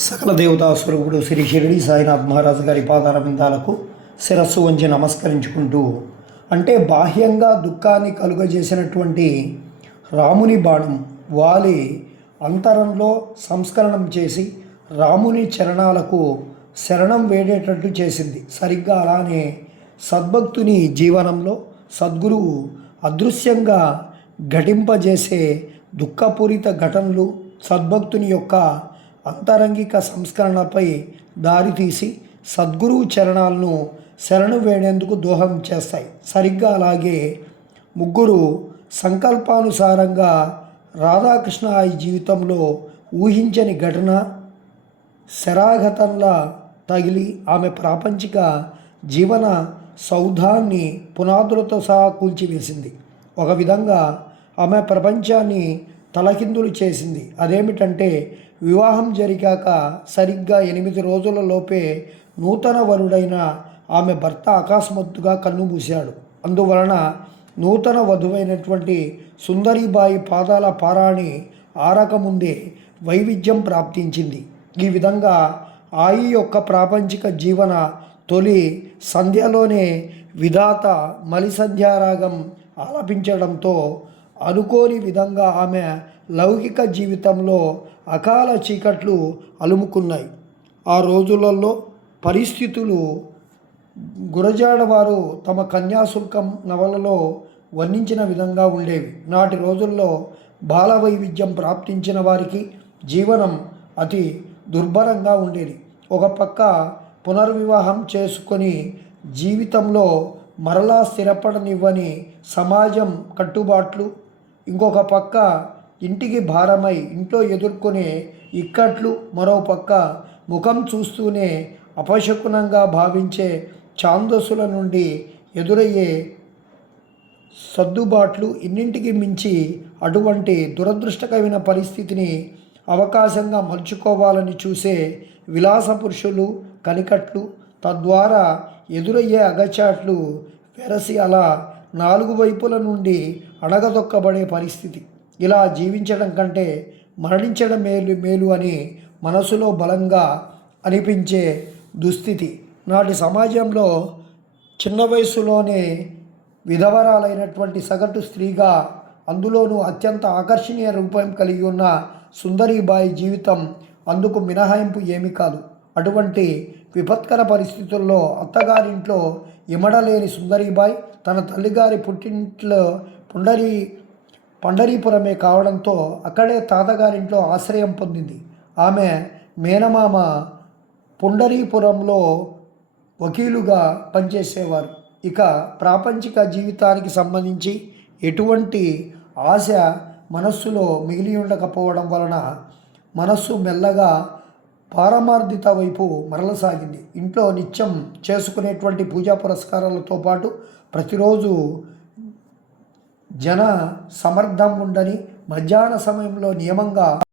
సకల దేవతా స్వరూపుడు శ్రీ షిరిడి సాయినాథ్ మహారాజు గారి పాదారవిందాలకు శిరస్సు వంచి నమస్కరించుకుంటూ, అంటే బాహ్యంగా దుఃఖాన్ని కలుగజేసినటువంటి రాముని బాణం వాలి అంతరంలో సంస్కరణం చేసి రాముని చరణాలకు శరణం వేడేటట్టు చేసింది. సరిగ్గా అలానే సద్భక్తుని జీవనంలో సద్గురువు అదృశ్యంగా ఘటింపజేసే దుఃఖపూరిత ఘటనలు సద్భక్తుని యొక్క అంతరంగిక సంస్కరణపై దారితీసి సద్గురువు చరణాలను శరణు వేడేందుకు దోహం చేస్తాయి. సరిగ్గా అలాగే ముగ్గురు సంకల్పానుసారంగా రాధాకృష్ణ ఈ జీవితంలో ఊహించని ఘటన శరాఘతంలా తగిలి ఆమె ప్రాపంచిక జీవన సౌధాన్ని పునాదులతో సహా కూల్చివేసింది. ఒక విధంగా ఆమె ప్రపంచాన్ని తలకిందులు చేసింది. అదేమిటంటే వివాహం జరిగాక సరిగ్గా 8 రోజులలోపే నూతన వరుడైన ఆమె భర్త అకస్మాత్తుగా కన్నుమూశాడు. అందువలన నూతన వధువైనటువంటి సుందరీబాయి పాదాల పారాణి ఆరకముందే వైవిధ్యం ప్రాప్తించింది. ఈ విధంగా ఆయి యొక్క ప్రాపంచిక జీవన తొలి సంధ్యలోనే విధాత మలి సంధ్యారాగం ఆలపించడంతో అనుకోని విధంగా ఆమె లౌకిక జీవితంలో అకాల చీకట్లు అలుముకున్నాయి. ఆ రోజులలో పరిస్థితులు గురజాడ వారు తమ కన్యాశుల్కం నవలలో వర్ణించిన విధంగా ఉండేవి. నాటి రోజుల్లో బాల వైవిధ్యం ప్రాప్తించిన వారికి జీవనం అతి దుర్భరంగా ఉండేది. ఒక పక్క పునర్వివాహం చేసుకొని జీవితంలో మరలా స్థిరపడనివ్వని సమాజం కట్టుబాట్లు, ఇంకొక పక్క ఇంటికి భారమై ఇంట్లో ఎదుర్కొనే ఇక్కట్లు, మరో పక్క ముఖం చూస్తూనే అపశకునంగా భావించే ఛాందసుల నుండి ఎదురయ్యే సర్దుబాట్లు, ఇన్నింటికి మించి అటువంటి దురదృష్టకరమైన పరిస్థితిని అవకాశంగా మలుచుకోవాలని చూసే విలాస పురుషులు కనికట్లు, తద్వారా ఎదురయ్యే అగచాట్లు వెరసి అలా 4 వైపుల నుండి అణగదొక్కబడే పరిస్థితి. ఇలా జీవించడం కంటే మరణించడం మేలు అని మనసులో బలంగా అనిపించే దుస్థితి. నాటి సమాజంలో చిన్న వయసులోనే విధవరాలైనటువంటి సగటు స్త్రీగా, అందులోనూ అత్యంత ఆకర్షణీయ రూపం కలిగి ఉన్న సుందరీబాయి జీవితం అందుకు మినహాయింపు ఏమీ కాదు. అటువంటి విపత్కర పరిస్థితుల్లో అత్తగారింట్లో ఇమడలేని సుందరీబాయి తన తల్లిగారి పుట్టింట్లో పండరీపురమే కావడంతో అక్కడే తాతగారింట్లో ఆశ్రయం పొందింది. ఆమె మేనమామ పుండరీపురంలో వకీలుగా పనిచేసేవారు. ఇక ప్రాపంచిక జీవితానికి సంబంధించి ఎటువంటి ఆశ మనస్సులో మిగిలి ఉండకపోవడం వలన మనస్సు మెల్లగా పారమార్థిత వైపు మరలసాగింది. ఇంట్లో నిత్యం చేసుకునేటువంటి పూజా పురస్కారాలతో పాటు ప్రతిరోజు జన సమర్థం ఉండని మధ్యాహ్న సమయంలో నియమంగా